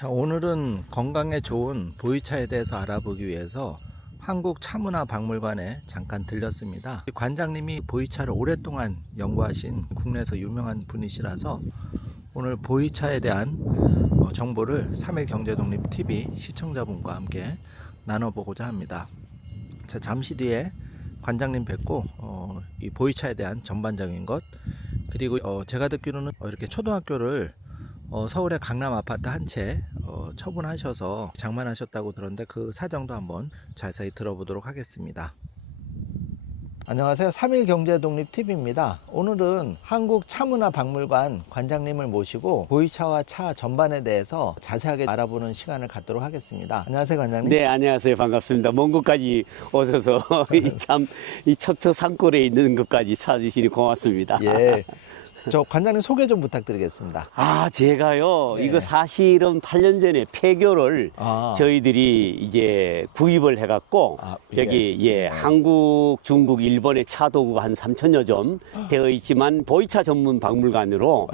자, 오늘은 건강에 좋은 보이차에 대해서 알아보기 위해서 한국차문화박물관에 잠깐 들렸습니다. 관장님이 보이차를 오랫동안 연구하신 국내에서 유명한 분이시라서 오늘 보이차에 대한 정보를 3일경제독립TV 시청자분과 함께 나눠보고자 합니다. 자, 잠시 뒤에 관장님 뵙고 이 보이차에 대한 전반적인 것, 그리고 제가 듣기로는 이렇게 초등학교를 서울의 강남 아파트 한 채 처분하셔서 장만하셨다고 들었는데 그 사정도 한번 자세히 들어보도록 하겠습니다. 안녕하세요. 3일경제독립TV입니다. 오늘은 한국차문화박물관 관장님을 모시고 보이차와 차 전반에 대해서 자세하게 알아보는 시간을 갖도록 하겠습니다. 안녕하세요, 관장님. 네, 안녕하세요. 반갑습니다. 먼 곳까지 오셔서 이 첩첩 산골에 있는 것까지 찾으시니 고맙습니다. 예. 저 관장님 소개 좀 부탁드리겠습니다. 제가요, 네. 이거 사실은 8년 전에 폐교를 저희들이 이제 구입을 해갖고, 여기, 한국, 중국, 일본의 차 도구가 한 3,000여 점 되어 있지만, 보이차 전문 박물관으로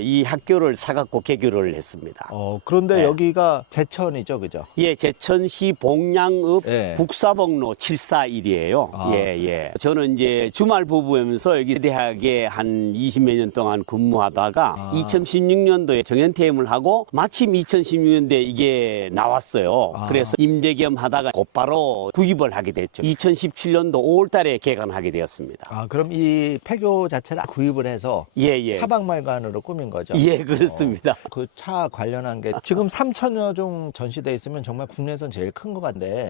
이 학교를 사갖고 개교를 했습니다. 그런데 여기가 제천이죠, 그죠? 예, 제천시 봉양읍 국사복로 741이에요. 저는 이제 주말 부부하면서 여기 대학에 한 20몇 년 동안 근무하다가 2016년도에 정년퇴임을 하고 마침 2016년도에 이게 나왔어요. 그래서 임대 겸 하다가 곧바로 구입을 하게 됐죠. 2017년도 5월 달에 개관하게 되었습니다. 그럼 이 폐교 자체를 구입을 해서 차박물관으로 꾸민 거죠? 예, 그렇습니다. 그 차 관련한 게 지금 3,000여 종 전시되어 있으면 정말 국내에선 제일 큰 것 같은데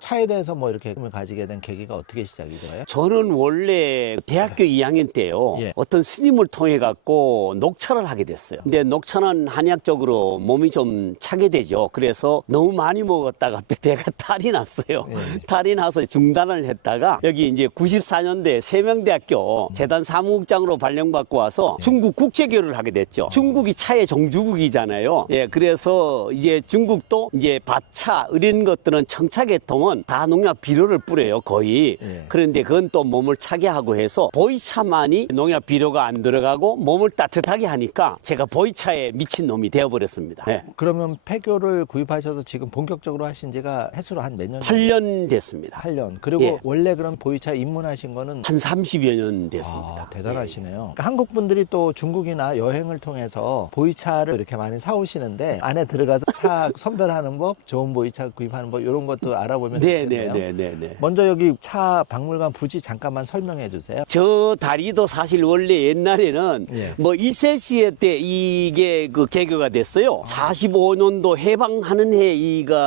차에 대해서 뭐 이렇게 꿈을 가지게 된 계기가 어떻게 시작이 돼요? 저는 원래 대학교 2학년 때요. 어떤 스님을 통해 갖고 녹차를 하게 됐어요. 근데 녹차는 한약적으로 몸이 좀 차게 되죠. 그래서 너무 많이 먹었다가 배가 탈이 났어요. 탈이 나서 중단을 했다가 여기 이제 94년도에 세명대학교 재단 사무국장으로 발령받고 와서 중국 국제교류를 하게 됐죠. 중국이 차의 종주국이잖아요. 그래서 이제 중국도 이제 밭차 이런 것들은 청차계통은 다 농약 비료를 뿌려요, 거의. 그런데 그건 또 몸을 차게 하고 해서 보이차만이 농약 비료가 안 들어가고 몸을 따뜻하게 하니까 제가 보이차에 미친 놈이 되어버렸습니다. 그러면 폐교를 구입하셔서 지금 본격적으로 하신 지가 해수로 한 몇 년? 8년 됐습니다. 8년. 그리고 원래 그럼 보이차에 입문하신 거는? 한 30여 년 됐습니다. 대단하시네요. 그러니까 한국 분들이 또 중국이나 여행을 통해서 보이차를 이렇게 많이 사오시는데 안에 들어가서 차 선별하는 법, 좋은 보이차 구입하는 법 이런 것도 알아보면 좋겠네요. 먼저 여기 차 박물관 부지 잠깐만 설명해 주세요. 저 다리도 사실 원래 옛날에는 뭐 1세 때 이게 그 개교가 됐어요. 45년도 해방하는 해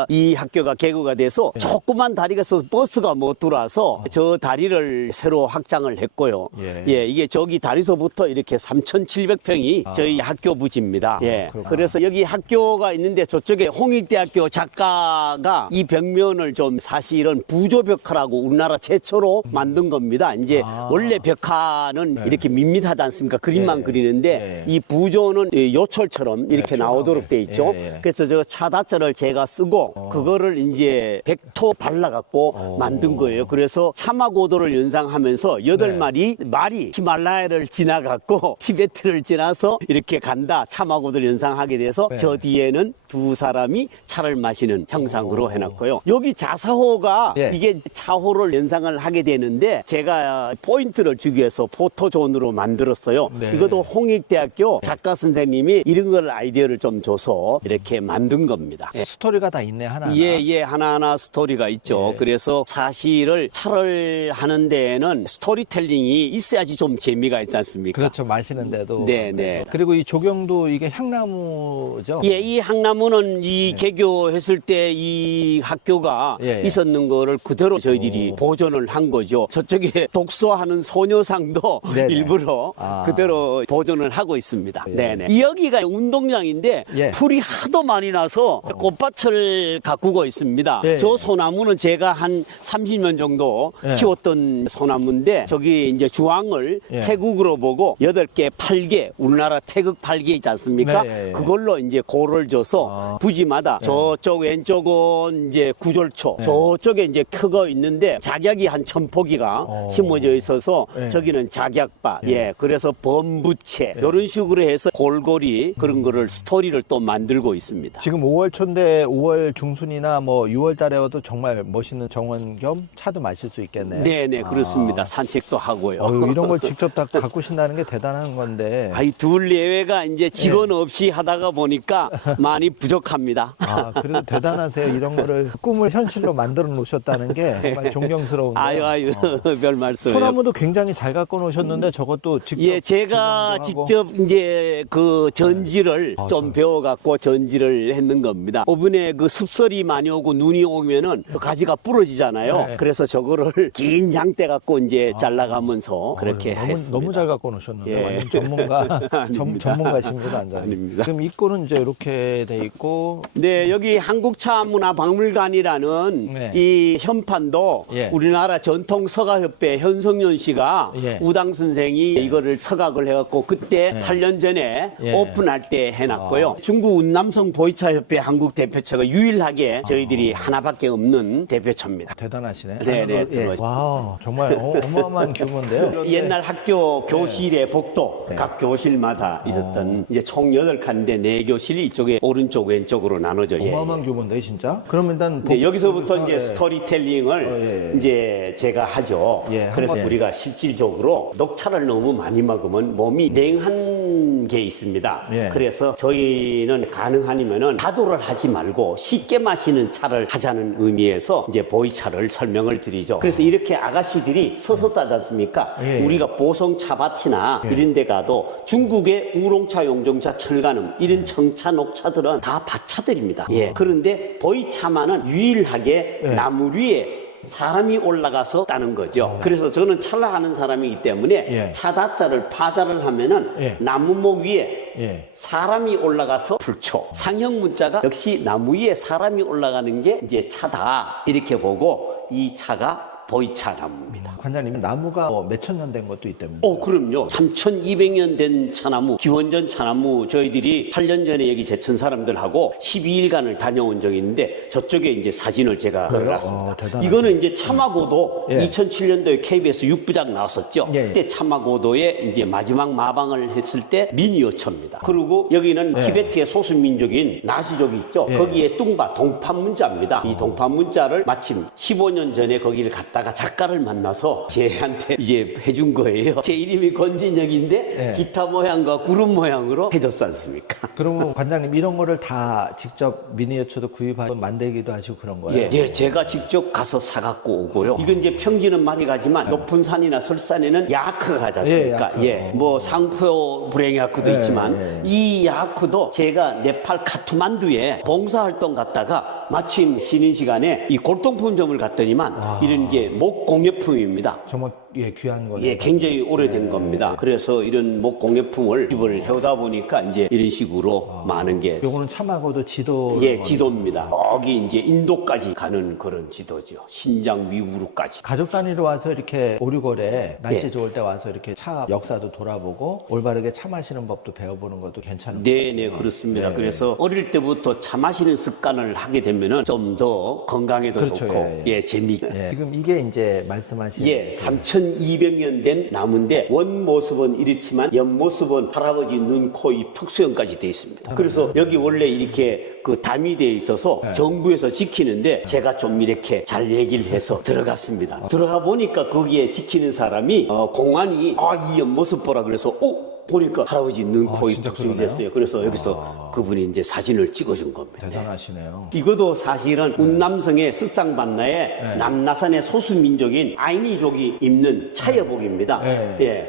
이 학교가 개교가 돼서 조그만 다리가 있어서 버스가 못 들어와서 저 다리를 새로 확장을 했고요. 이게 저기 다리서부터 이렇게 3,700평이 저희 학교 부지입니다. 그래서 여기 학교가 있는데 저쪽에 홍익대학교 작가가 이 벽면을 좀 사실은 부조벽화라고 우리나라 최초로 만든 겁니다. 이제 원래 벽화는 이렇게 밋밋하지 않습니까? 그림만 그리는데 이 부조는 요철처럼 이렇게 나오도록 돼 있죠. 그래서 저 차다자를 제가 쓰고 그거를 이제 백토 발라갖고 만든 거예요. 그래서 차마고도를 연상하면서 8마리 말이 히말라야를 지나갖고 티베트를 지나서 이렇게 간다. 차마고도를 연상하게 돼서 저 뒤에는 두 사람이 차를 마시는 형상으로 해놨고요. 여기 자사호가 이게 차호를 연상을 하게 되는데 제가 포인트를 주기 위해서 포토존으로 만들었어요. 이것도 홍익대학교 작가 선생님이 이런 걸 아이디어를 좀 줘서 이렇게 만든 겁니다. 스토리가 다 있네, 하나하나. 하나하나 스토리가 있죠. 그래서 사실을 차를 하는 데에는 스토리텔링이 있어야지 좀 재미가 있지 않습니까? 그렇죠. 마시는데도. 그리고 이 조경도 이게 향나무죠? 이 향나무는 이 개교했을 때 이 학교가 있었는 거를 그대로 저희들이 보존을 한 거죠. 저쪽에 독서하는 소녀상도 일부러 그대로 보존을 하고 있습니다. 여기가 운동장인데 풀이 하도 많이 나서 꽃밭을 가꾸고 있습니다. 저 소나무는 제가 한 30년 정도 키웠던 소나무인데 저기 이제 주황을 태국으로 보고 8개, 8개 우리나라 태극 8개 있지 않습니까? 그걸로 이제 고를 줘서 부지마다 저쪽 왼쪽은 이제 구절초, 저쪽에 이제 크고 있는데 작약이 한 1,000포기가 심어져 있어서 저기는 작약바, 예, 그래서 범부채 이런 식으로 해서 골고리 그런 거를 스토리를 또 만들고 있습니다. 지금 5월 초인데 5월 중순이나 뭐 6월 달에 와도 정말 멋있는 정원 겸 차도 마실 수 있겠네요. 네네 그렇습니다. 산책도 하고요. 이런 걸 직접 다 가꾸신다는 게 대단한 건데. 아이 둘 예외가 이제 직원 없이 하다가 보니까 많이 부족합니다. 그래도 대단하세요. 이런 거를 꿈을 현실로 만들어 놓으셨다는 게 정말 존경스러운데. 아유 별 말씀이에요. 소나무도 굉장히 잘 갖고 놓으셨는데 저것도 직접. 예, 제가 조명도 하고. 직접 이제 그 전지를 좀 배워갖고 전지를 했는 겁니다. 오븐에 그 습설이 많이 오고 눈이 오면은 그 가지가 부러지잖아요. 네. 그래서 저거를 긴 장대 갖고 이제 잘라가면서 그렇게 했습니다. 너무 잘 갖고 놓으셨는데 예. 완전 전문가 전문가십니다, 완전. 아닙니다. 그럼 입구는 이제 이렇게 돼 있고. 네, 여기 한국차문화박물관이라는 네. 이 현판도 예. 우리나라 전통서가협회 현성윤 씨가 예. 우당 선생이 이거를 서각을 해갖고 그때 8년 전에 예. 오픈할 때 해놨고요. 중국 운남성 보이차협회 한국 대표처가 유일하게 저희들이 하나밖에 없는 대표처입니다. 대단하시네. 네네, 예. 와, 정말 어마어마한 규모인데요. 옛날 학교 교실의 복도 각 교실마다 있었던 이제 총 8칸인데 4교실이 이쪽에 오른쪽 왼쪽으로 나눠져 어마어마한 규모인데 진짜. 그럼 일단 네, 여기서부터 이제 예. 스토리텔링을 예. 이제 제가 하죠. 예, 그래서 한번. 우리가 실질적으로 녹차를 너무 많이 먹으면 몸이 냉한 게 있습니다. 예. 그래서 저희는 가능하면은 다도를 하지 말고 쉽게 마시는 차를 하자는 의미에서 이제 보이차를 설명을 드리죠. 그래서 이렇게 아가씨들이 서서 따지 않습니까? 예. 우리가 보성 차밭이나 이런 데 가도 중국의 우롱차, 용종차, 철간음 이런 청차, 녹차들은 다 밭차들입니다. 예. 그런데 보이차만은 유일하게 나무 위에 사람이 올라가서 따는 거죠. 그래서 저는 찰나하는 사람이기 때문에 예. 차다자를 파자를 하면은 예. 나무목 위에 예. 사람이 올라가서 불초. 상형 문자가 역시 나무 위에 사람이 올라가는 게 이제 차다. 이렇게 보고 이 차가 보이차 나무입니다. 관장님, 나무가 몇천 년 된 것도 있다면서요? 그럼요. 3,200년 된 차나무, 기원전 차나무 저희들이 8년 전에 여기 제천 사람들하고 12일간을 다녀온 적이 있는데 저쪽에 이제 사진을 제가 걸어놨습니다. 대단하시네. 이거는 이제 참화고도 예. 2007년도에 KBS 6부작 나왔었죠. 예. 그때 참화고도에 이제 마지막 마방을 했을 때 미니어초입니다. 그리고 여기는 티베트의 소수민족인 나시족이 있죠. 거기에 뚱바, 동판 문자입니다. 이 동판 문자를 마침 15년 전에 거기를 갔다가 작가를 만나서 쟤한테 이제 해준 거예요. 제 이름이 권진혁인데 기타 모양과 구름 모양으로 해줬지 않습니까? 그러면 관장님 이런 거를 다 직접 미니어처도 구입하고 만들기도 하시고 그런 거예요? 예, 제가 직접 가서 사갖고 오고요. 이건 이제 평지는 많이 가지만 높은 산이나 설산에는 야크가 가지 않습니까? 야크. 뭐 상표 불행 야크도 있지만 이 야크도 제가 네팔 카트만두에 봉사활동 갔다가 마침 쉬는 시간에 이 골동품점을 갔더니만 이런 게 목공예품입니다. 정말 귀한 거예요. 예, 굉장히 오래된 겁니다. 그래서 이런 목공예품을 집을 해오다 보니까 이제 이런 식으로 많은 게. 요거는 참하고도 지도. 예, 지도입니다. 여기 이제 인도까지 가는 그런 지도죠. 신장 위구르까지. 가족 단위로 와서 이렇게 오류거래 날씨 좋을 때 와서 이렇게 차 역사도 돌아보고 올바르게 차 마시는 법도 배워보는 것도 괜찮은 네, 그렇습니다. 그래서 어릴 때부터 차 마시는 습관을 하게 되면은 좀 더 건강에도 그렇죠, 좋고, 재미있고. 지금 이게 이제 말씀하신 3,200년 된 나무인데 원 모습은 이렇지만 옆 모습은 할아버지 눈, 코, 입 특수형까지 되어 있습니다. 그래서 여기 원래 이렇게 그 담이 되어 있어서 정부에서 지키는데 제가 좀 이렇게 잘 얘기를 해서 들어갔습니다. 들어가 보니까 거기에 지키는 사람이 공안이 이 옆 모습 보라 그래서 보니까 할아버지 눈, 코, 입 진짜 특수형이 그러네요? 됐어요. 그래서 여기서 그분이 이제 사진을 찍어준 겁니다. 대단하시네요. 이것도 사실은 운남성의 스쌍반나의 남나산의 소수민족인 아이니족이 입는 차여복입니다.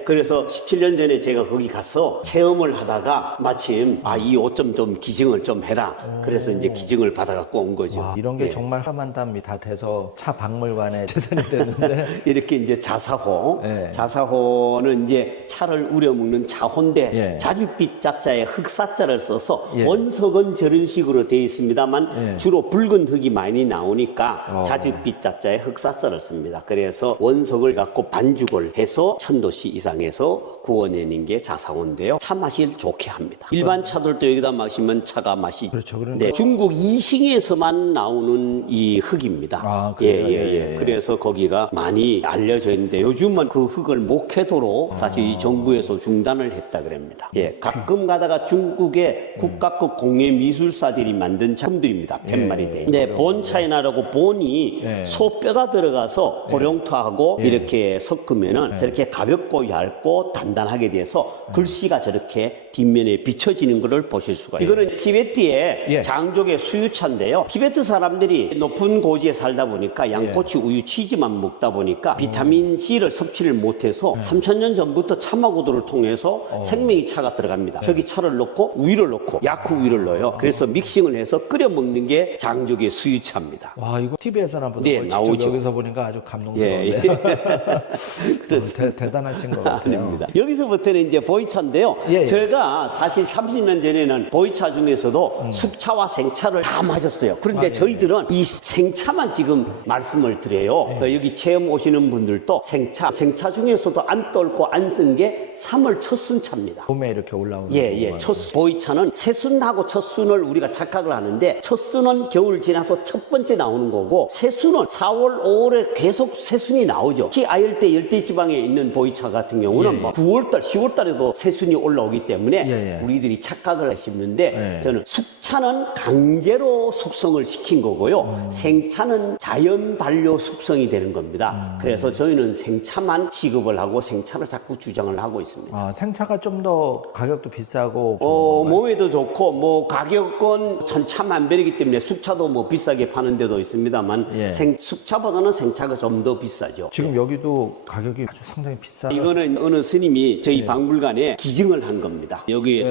그래서 17년 전에 제가 거기 가서 체험을 하다가 마침 이 옷 좀 기증을 좀 해라. 그래서 이제 기증을 받아갖고 온 거죠. 이런 게 정말 하만담이 다 돼서 차 박물관에 재산이 되는데 이렇게 이제 자사호, 자사호는 이제 차를 우려 먹는 차 사호인데 예. 자줏빛 자자에 흑사자를 써서 예. 원석은 저런 식으로 되어 있습니다만 예. 주로 붉은 흙이 많이 나오니까 자줏빛 자자에 흑사자를 씁니다. 그래서 원석을 갖고 반죽을 해서 1000도씨 이상에서 구워내는 게 자사호인데요. 차 맛을 좋게 합니다. 일반 차들도 여기다 마시면 차가 맛이 그렇죠. 그러니까. 네, 중국 이싱에서만 나오는 이 흙입니다. 아, 그래요? 예. 그래서 거기가 많이 알려져 있는데 요즘은 그 흙을 못 캐도록 다시 정부에서 중단을 했다 그럽니다. 예, 가끔 가다가 중국의 국가급 공예 미술사들이 만든 작품들입니다. 팻말이 돼. 네, 본 차이나라고 본이 소뼈가 들어가서 고령토하고 이렇게 섞으면은 저렇게 가볍고 얇고 단단하게 돼서 글씨가 저렇게 뒷면에 비춰지는 것을 보실 수가 있어요. 이거는 티베트의 장족의 수유차인데요. 티베트 사람들이 높은 고지에 살다 보니까 양꼬치, 우유, 치즈만 먹다 보니까 비타민 C를 섭취를 못해서 3000년 전부터 참마고도를 통해서 생명이 차가 들어갑니다. 저기 차를 넣고 우유를 넣고 야쿠 우유를 넣어요. 그래서 믹싱을 해서 끓여 먹는 게 장족의 수유차입니다. 와, 이거 TV에서나 보다 네, 나오죠. 여기서 보니까 아주 감동스러운데. 대단하신 것 같아요. 아닙니다. 여기서부터는 이제 보이차인데요. 제가 사실 30년 전에는 보이차 중에서도 숙차와 생차를 다 마셨어요. 그런데 저희들은 이 생차만 지금 말씀을 드려요. 여기 체험 오시는 분들도 생차 중에서도 안 떨고 안 쓴 게 3월 첫순차입니다. 봄에 이렇게 올라오는 보이차는 새순하고 첫순을 우리가 착각을 하는데 첫순은 겨울 지나서 첫 번째 나오는 거고 새순은 4월, 5월에 계속 새순이 나오죠. 특히 아열대 열대지방에 있는 보이차 같은 경우는 뭐 9월달, 10월달에도 새순이 올라오기 때문에 우리들이 착각을 하시는데 저는 숙차는 강제로 숙성을 시킨 거고요. 생차는 자연 발효 숙성이 되는 겁니다. 그래서 저희는 생차만 취급을 하고 생차를 자꾸 주장을 하고 있습니다. 아, 생차가 좀 더 가격도 비싸고 몸에도 좋고 뭐 가격은 천차만별이기 때문에 숙차도 뭐 비싸게 파는 데도 있습니다만 숙차보다는 생차가 좀 더 비싸죠. 지금 여기도 가격이 아주 상당히 비싸요. 이거는 어느 스님이 저희 박물관에 기증을 한 겁니다. 여기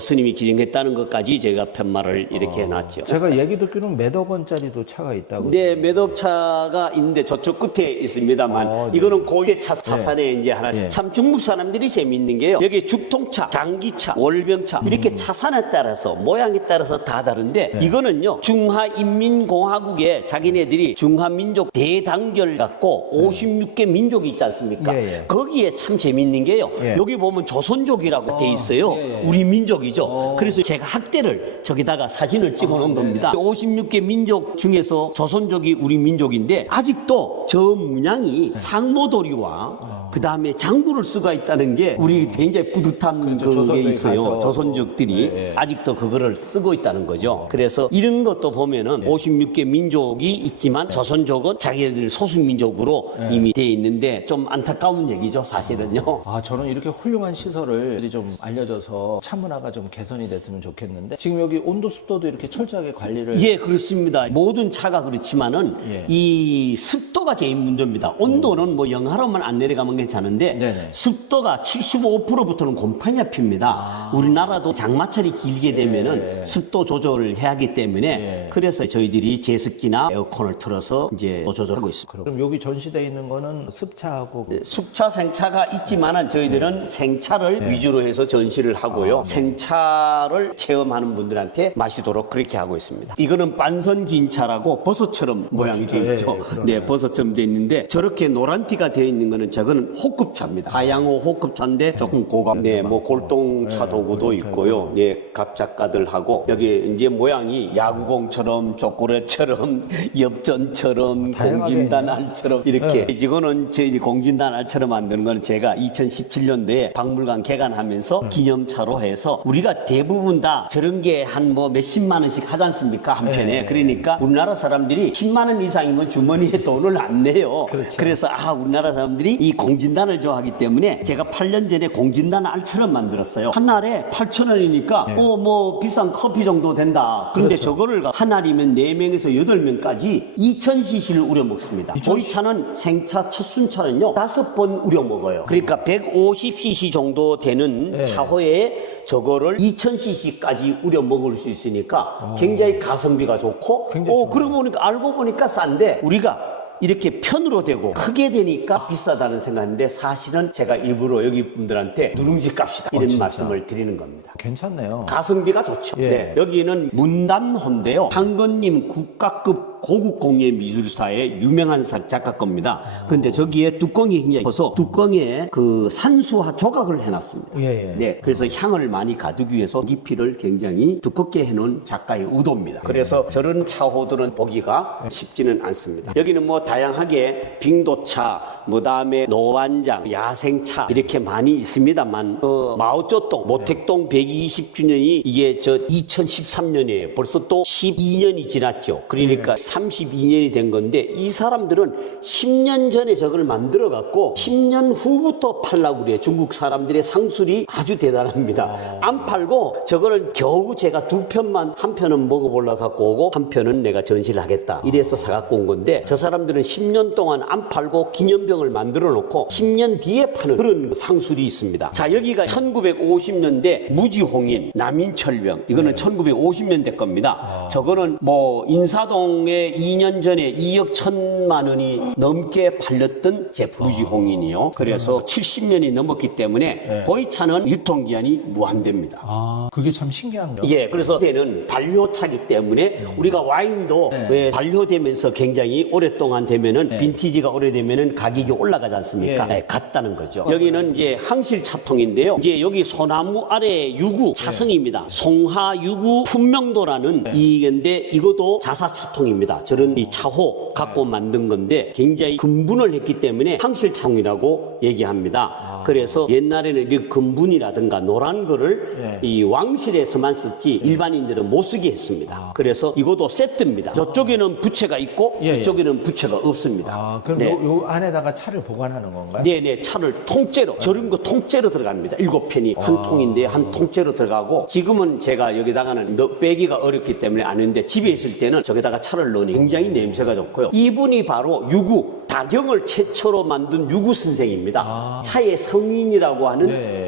스님이 기증했다는 것까지 제가 팻말을 이렇게 해놨죠. 제가 얘기 듣기로는 몇억 원짜리도 차가 있다고. 네, 몇억 차가 있는데 저쪽 끝에 있습니다만 이거는 고개차 차산에 이제 하나. 참 중국 사람들이 재미있는 게요. 여기 죽통차, 장기차, 월병차 이렇게 차산에 따라서 모양에 따라서 다 다른데 이거는요 중화인민공화국에 자기네들이 중화민족 대단결 갖고 56개 민족이 있지 않습니까? 거기에 참 재미있는 게요. 여기 보면 조선족이라고 돼 있어요. 우리 민족이죠. 그래서 제가 학대를 저기다가 사진을 찍어 놓은 겁니다. 56개 민족 중에서 조선족이 우리 민족인데 아직도 저 문양이 상모도리와 그 다음에 장구를 쓰고 있다는 게 우리 굉장히 뿌듯한 그게 있어요. 조선족들이 아직도 그거를 쓰고 있다는 거죠. 그래서 이런 것도 보면은 56개 민족이 있지만 조선족은 자기네들 소수민족으로 이미 돼 있는데 좀 안타까운 얘기죠, 사실은요. 아, 저는 이렇게 훌륭한 시설을 좀 알려줘서 차 문화가 좀 개선이 됐으면 좋겠는데 지금 여기 온도 습도도 이렇게 철저하게 관리를. 예, 그렇습니다. 모든 차가 그렇지만은 이 습도가 제일 문제입니다. 온도는 뭐 영하로만 안 내려가면 괜찮은데 습도가 75%부터는 곰팡이 핍니다. 우리나라도 장마철이 길게 되면은 습도 조절을 해야 하기 때문에 그래서 저희들이 제습기나 에어컨을 틀어서 이제 조절하고 있습니다. 그럼 여기 전시되어 있는 거는 습차하고 숙차, 생차가 있지만은 저희들은 생차를 위주로 해서 전시를 하고요. 생차를 체험하는 분들한테 마시도록 그렇게 하고 있습니다. 이거는 반선긴차라고 버섯처럼 모양이 되어 있죠. 네, 버섯처럼 되어 있는데 저렇게 노란티가 되어 있는 거는 저거는 호급차입니다. 하양호 호급차인데 조금 고급. 네, 뭐 골동차 도구도 있고요. 네, 갑작가들하고 여기 이제 모양이 야구공처럼 초콜릿처럼 엽전처럼 공진단 알처럼 이렇게. 이거는 저희 공진단 알처럼 만드는 거는 제가 2017년도에 박물관 개관하면서 기념차로 해서 우리가 대부분 다 저런 게 한 뭐 몇십만 원씩 하지 않습니까? 한 편에. 그러니까 우리나라 사람들이 10만 원 이상이면 주머니에 돈을 안 내요. 그래서 우리나라 사람들이 이 공진단을 좋아하기 때문에 제가 8년 전에 공진단 알처럼 만들었어요. 한 알에 8,000원이니까 뭐 비싼 커피 정도 된다. 근데 저거를 한 알이면 4명에서 8명까지 2000cc를 우려 먹습니다. 보이차는 생차 첫순차는요 5번 우려 먹어요. 그러니까 150cc 정도 되는 차호에 저거를 2000cc까지 우려 먹을 수 있으니까 굉장히 가성비가 좋고 그러고 보니까 알고 보니까 싼데 우리가 이렇게 편으로 되고 크게 되니까 비싸다는 생각인데 사실은 제가 일부러 여기 분들한테 누룽지 값이다 이런 말씀을 드리는 겁니다. 괜찮네요. 가성비가 좋죠. 예. 네, 여기는 문단호인데요. 한건님 국가급 고급 공예 미술사의 유명한 작가 겁니다. 근데 저기에 뚜껑이 굉장히 커서 뚜껑에 그 산수화 조각을 해놨습니다. 예, 예. 네, 그래서 향을 많이 가두기 위해서 깊이를 굉장히 두껍게 해놓은 작가의 의도입니다. 그래서 저런 차호들은 보기가 쉽지는 않습니다. 여기는 뭐 다양하게 빙도차, 뭐 다음에 노반장, 야생차 이렇게 많이 있습니다만 마오쩌둥, 모택동 120주년이 이게 저 2013년이에요. 벌써 또 12년이 지났죠. 그러니까 32년이 된 건데 이 사람들은 10년 전에 저걸 만들어 갖고 10년 후부터 팔라고 그래요. 중국 사람들의 상술이 아주 대단합니다. 안 팔고 저거는 겨우 제가 두 편만 한 편은 먹어보려고 갖고 오고 한 편은 내가 전시를 하겠다. 이래서 사갖고 온 건데 저 사람들은 10년 동안 안 팔고 기념병을 만들어 놓고 10년 뒤에 파는 그런 상술이 있습니다. 자, 여기가 1950년대 무지홍인 남인철병. 이거는 1950년대 겁니다. 저거는 뭐 인사동에 2년 전에 2억 1천만 원이 넘게 팔렸던 제품 무지홍인이요. 그래서 70년이 넘었기 때문에 보이차는 유통기한이 무한대입니다. 아, 그게 참 신기한 거요. 예, 그래서 그때는 발효차기 때문에 우리가 와인도 발효되면서 굉장히 오랫동안 되면은 빈티지가 오래되면은 가격이 올라가지 않습니까? 네, 같다는 거죠. 여기는 이제 항실 차통인데요. 이제 여기 소나무 아래 유구 차성입니다. 송하 유구 품명도라는 이건데 이것도 자사 차통입니다. 저런 이 차호 갖고 만든 건데 굉장히 근분을 했기 때문에 항실 차통이라고 얘기합니다. 그래서 옛날에는 이 근분이라든가 노란 거를 이 왕실에서만 썼지 일반인들은 못 쓰게 했습니다. 그래서 이것도 세트입니다. 저쪽에는 부채가 있고 이쪽에는 부채가 없습니다. 아, 그럼 요 안에다가 차를 보관하는 건가요? 네네, 차를 통째로 저런 거 통째로 들어갑니다. 7편이 한 통인데 한 통째로 들어가고 지금은 제가 여기다가는 빼기가 어렵기 때문에 안 했는데 집에 있을 때는 저기다가 차를 넣으니 굉장히 냄새가 좋고요. 이분이 바로 유구 다경을 최초로 만든 유구 선생입니다. 차의 성인이라고 하는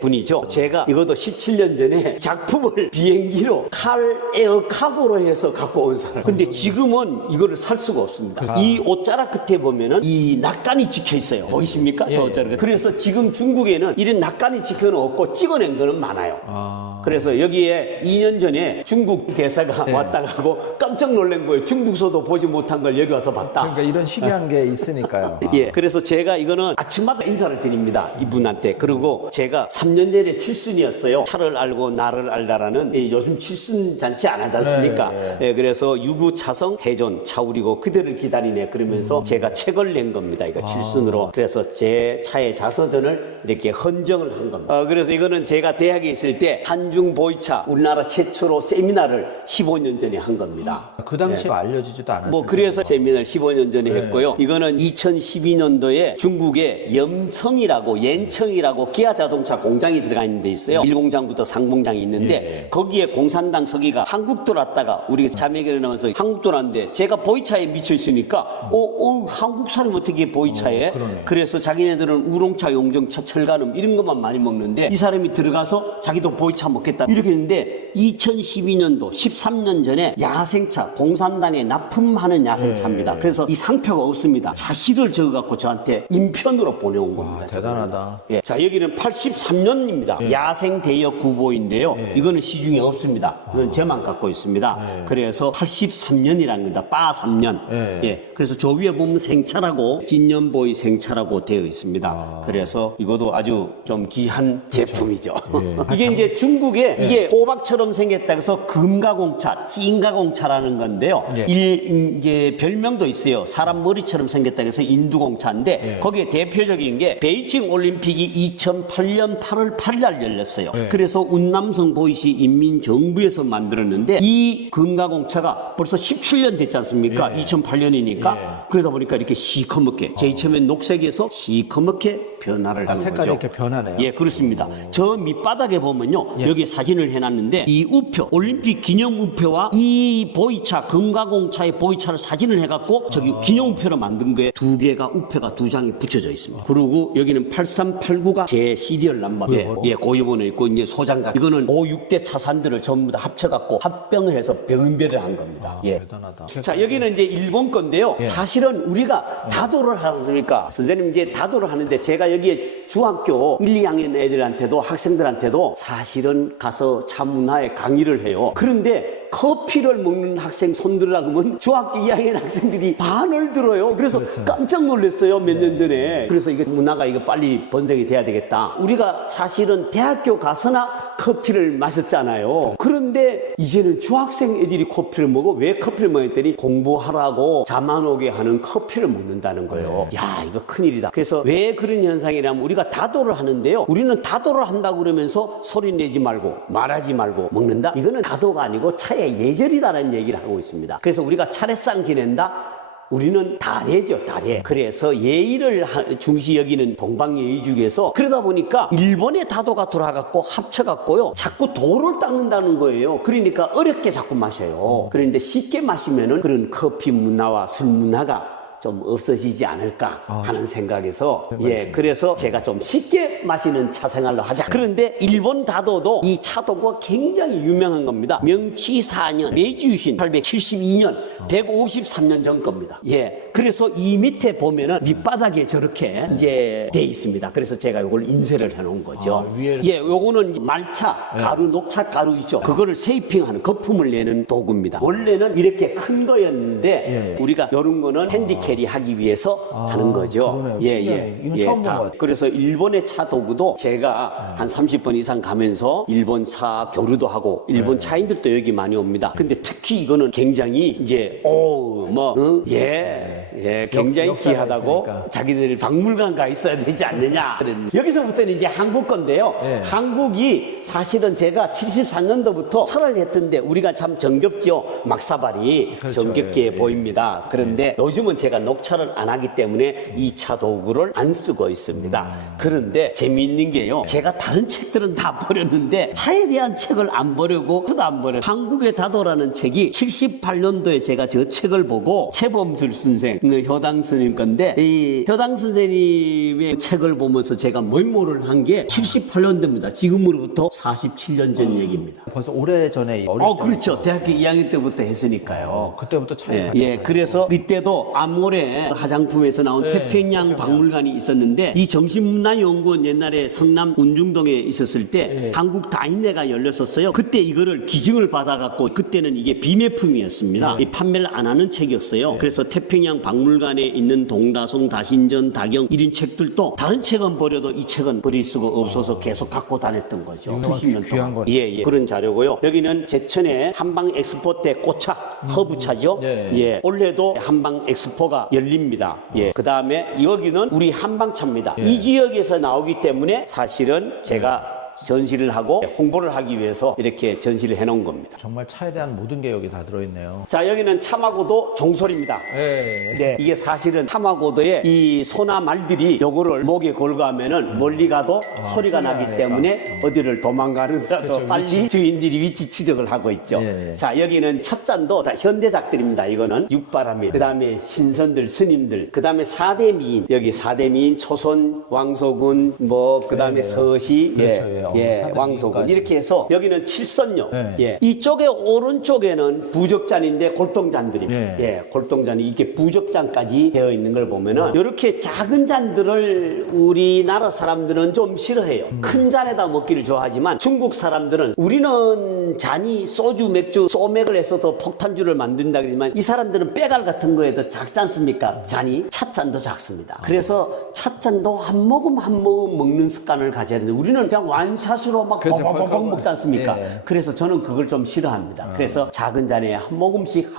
분이죠. 제가 이것도 17년 전에 작품을 비행기로 에어카고로 해서 갖고 온 사람. 근데 지금은 이거를 살 수가 없습니다. 이 옷자락 끝에 보면은 이 낙관이 찍혀 있어요. 보이십니까? 저 옷자락. 그래서 지금 중국에는 이런 낙관이 찍혀는 없고 찍어낸 거는 많아요. 그래서 여기에 2년 전에 중국 대사가 왔다 가고 깜짝 놀란 거예요. 중국서도 보지 못한 걸 여기 와서 봤다. 그러니까 이런 신기한 게 있으니까요. 예, 그래서 제가 이거는 아침마다 인사를 드립니다. 이분한테. 그리고 제가 3년 전에 칠순이었어요. 차를 알고 나를 알다라는 요즘 칠순 잔치 안 하지 않습니까? 예, 그래서 유구 차성 해존 차우리고 그대를 기다리네 그러면서 제가 책을 낸 겁니다. 이거 칠순으로. 그래서 제 차의 자서전을 이렇게 헌정을 한 겁니다. 그래서 이거는 제가 대학에 있을 때 한중 보이차 우리나라 최초로 세미나를 15년 전에 한 겁니다. 그 당시에 알려지지도 않았어요. 뭐 그래서 세미나를 15년 전에 했고요. 이거는 2012년도에 중국의 염성이라고 yen청이라고 기아 자동차 공장이 들어가 있는 데 있어요. 1공장부터 상공장이 있는데 거기에 공산당 서기가 한국 돌았다가 우리 자매결에 나와서 한국 돌았는데 제가 보이차에 미쳐 있으니까 한국 사람이 어떻게 보이차에 그래서 자기네들은 우롱차, 용정차, 철가름 이런 것만 많이 먹는데 이 사람이 들어가서 자기도 보이차 먹겠다 이렇게 했는데 2012년도 13년 전에 야생차 공산당에 납품하는 야생차입니다. 그래서 이 상표가 없습니다. 사실을 적어갖고 저한테 인편으로 보내온 겁니다. 대단하다. 예. 자, 여기는 83년입니다. 야생 대역 구보인데요. 이거는 시중에 없습니다. 이건 제만 갖고 있습니다. 그래서 83년이라는 겁니다. 빠 3년. 예. 그래서 저 위에 보면 생차라고 진년보이 생차라고 되어 있습니다. 그래서 이것도 아주 좀 귀한 제품이죠. 이게 이제 중국에 이게 호박처럼 생겼다 해서 금가공차, 찐가공차라는 건데요. 이게 별명도 있어요. 사람 머리처럼 생겼다 해서 인두공차인데 거기에 대표적인 게 베이징 올림픽이 2008년 8월 8일 날 열렸어요. 그래서 운남성 보이시 인민정부에서 만들었는데 이 금가공차가 벌써 17년 됐지 않습니까? 2008년이니까 그러다 보니까 이렇게 시커멓게 제일 처음엔 녹색에서 시커멓게 변화를 하는 색깔이 거죠. 이렇게 변하네요. 예, 그렇습니다. 저 밑바닥에 보면요. 여기 사진을 해놨는데 이 우표, 올림픽 기념 우표와 이 보이차, 금가공차의 보이차를 사진을 해갖고 저기 기념 우표로 만든 거에 두 개가 우표가 두 장이 붙여져 있습니다. 그리고 여기는 8389가 제 시리얼 넘버. 예, 고유번호 있고 이제 소장가. 이거는 5, 6대 차산들을 전부 다 합쳐갖고 합병을 해서 병변을 한 겁니다. 예. 대단하다. 자, 여기는 이제 일본 건데요. 사실은 우리가 다도를 하셨으니까 선생님 이제 다도를 하는데 제가 여기에 중학교 1, 2학년 애들한테도 학생들한테도 사실은 가서 차문화에 강의를 해요. 그런데 커피를 먹는 학생 손들으라 그러면 중학교 2학년 학생들이 반을 들어요. 그래서 깜짝 놀랐어요. 몇 년 전에. 그래서 이게 문화가 이거 빨리 번성이 돼야 되겠다. 우리가 사실은 대학교 가서나 커피를 마셨잖아요. 그런데 이제는 중학생 애들이 커피를 먹어. 왜 커피를 먹었더니 공부하라고 잠 안 오게 하는 커피를 먹는다는 거예요. 야, 이거 큰일이다. 그래서 왜 그런 현상이냐면 우리가 다도를 하는데요. 우리는 다도를 한다고 그러면서 소리 내지 말고 말하지 말고 먹는다? 이거는 다도가 아니고 차의 예절이다라는 얘기를 하고 있습니다. 그래서 우리가 차례상 지낸다? 우리는 다례죠, 다례. 그래서 예의를 중시 여기는 동방예의 중에서 그러다 보니까 일본의 다도가 돌아갔고 합쳐갔고요. 자꾸 도를 닦는다는 거예요. 그러니까 어렵게 자꾸 마셔요. 그런데 쉽게 마시면은 그런 커피 문화와 술 문화가 좀 없어지지 않을까 하는 생각에서 예, 그래서 제가 좀 쉽게 마시는 차 생활로 하자. 그런데 일본 다도도 이 차도가 굉장히 유명한 겁니다. 명치 4년 메이지유신 872년 153년 전 겁니다. 예, 그래서 이 밑에 보면은 밑바닥에 저렇게 이제 돼 있습니다. 그래서 제가 이걸 인쇄를 해놓은 거죠. 예, 요거는 말차 가루, 녹차 가루 있죠. 그거를 세이핑하는 거품을 내는 도구입니다. 원래는 이렇게 큰 거였는데 우리가 이런 거는 핸디캐리 하기 위해서 하는 거죠. 그러네요. 예, 신기하네. 이건 처음 본것 같아요. 그래서 일본의 차 도구도 제가 한 30번 이상 가면서 일본 차 교류도 하고 일본 차인들도 여기 많이 옵니다. 근데 특히 이거는 굉장히 이제 굉장히 역사가 귀하다고 있으니까. 자기들 박물관 가 있어야 되지 않느냐. 여기서부터는 이제 한국 건데요. 한국이 사실은 제가 74년도부터 철을 했던데 우리가 참 정겹지요. 막사발이 정겹게 보입니다. 그런데 요즘은 제가 녹차를 안 하기 때문에 이 차 도구를 안 쓰고 있습니다. 그런데 재미있는 게요. 제가 다른 책들은 다 버렸는데 차에 대한 책을 안 버리고 그도 안 버려. 한국의 다도라는 책이 78년도에 제가 저 책을 보고 최범술 선생, 효당 선생님 건데 이 효당 선생님의 책을 보면서 제가 메모를 한 게 78년도입니다. 지금으로부터 47년 전 얘기입니다. 벌써 오래전에 그렇죠. 대학교 2학년 때부터 했으니까요. 그때부터 차이 예, 그래서 이때도 아모레 화장품에서 나온 태평양 박물관이 있었는데 이 정신문화연구원 옛날에 성남 운중동에 있었을 때 한국 다인회가 열렸었어요. 그때 이거를 기증을 받아갖고 그때는 이게 비매품이었습니다. 이 판매를 안 하는 책이었어요. 그래서 태평양 박물관에 있는 동다송, 다신전, 다경 이런 책들도 다른 책은 버려도 이 책은 버릴 수가 없어서 계속 갖고 다녔던 거죠. 90년 귀한 동안. 거. 예, 그런 자료고요. 여기는 제천의 한방 엑스포 때 꽃차 허브차죠. 예, 올해도 한방 엑스포가 열립니다. 예, 그 다음에 여기는 우리 한방차입니다. 이 지역에서 나오기 때문에 사실은 제가 전시를 하고 홍보를 하기 위해서 이렇게 전시를 해놓은 겁니다. 정말 차에 대한 모든 게 여기 다 들어있네요. 자, 여기는 참하고도 종소리입니다. 네, 이게 사실은 참하고도에 이 소나 말들이 요거를 목에 걸고 하면은 멀리 가도 소리가 나기 때문에 어디를 도망가느라도 빨리 주인들이 위치 추적을 하고 있죠. 자, 여기는 찻잔도 다 현대작들입니다. 이거는 육바람일, 그 다음에 신선들, 스님들, 그 다음에 4대 미인, 여기 4대 미인, 초선, 왕소군, 그 다음에 서시, 왕소군 이렇게 해서 여기는 칠선녀. 이쪽에 오른쪽에는 부적잔인데 골동잔들입니다. 골동잔이 이렇게 부적잔까지 되어 있는 걸 보면은 이렇게 작은 잔들을 우리나라 사람들은 좀 싫어해요. 큰 잔에다 먹기를 좋아하지만 중국 사람들은 우리는 잔이 소주, 맥주, 소맥을 해서 더 폭탄주를 만든다 그러지만 이 사람들은 빼갈 같은 거에 더 작지 않습니까? 잔이 찻잔도 작습니다. 그래서 찻잔도 한 모금 한 모금 먹는 습관을 가져야 되는데 우리는 그냥 완샷으로 막 벅벅벅 먹지 않습니까? 그래서 저는 그걸 좀 싫어합니다. 그래서 작은 잔에 한 모금씩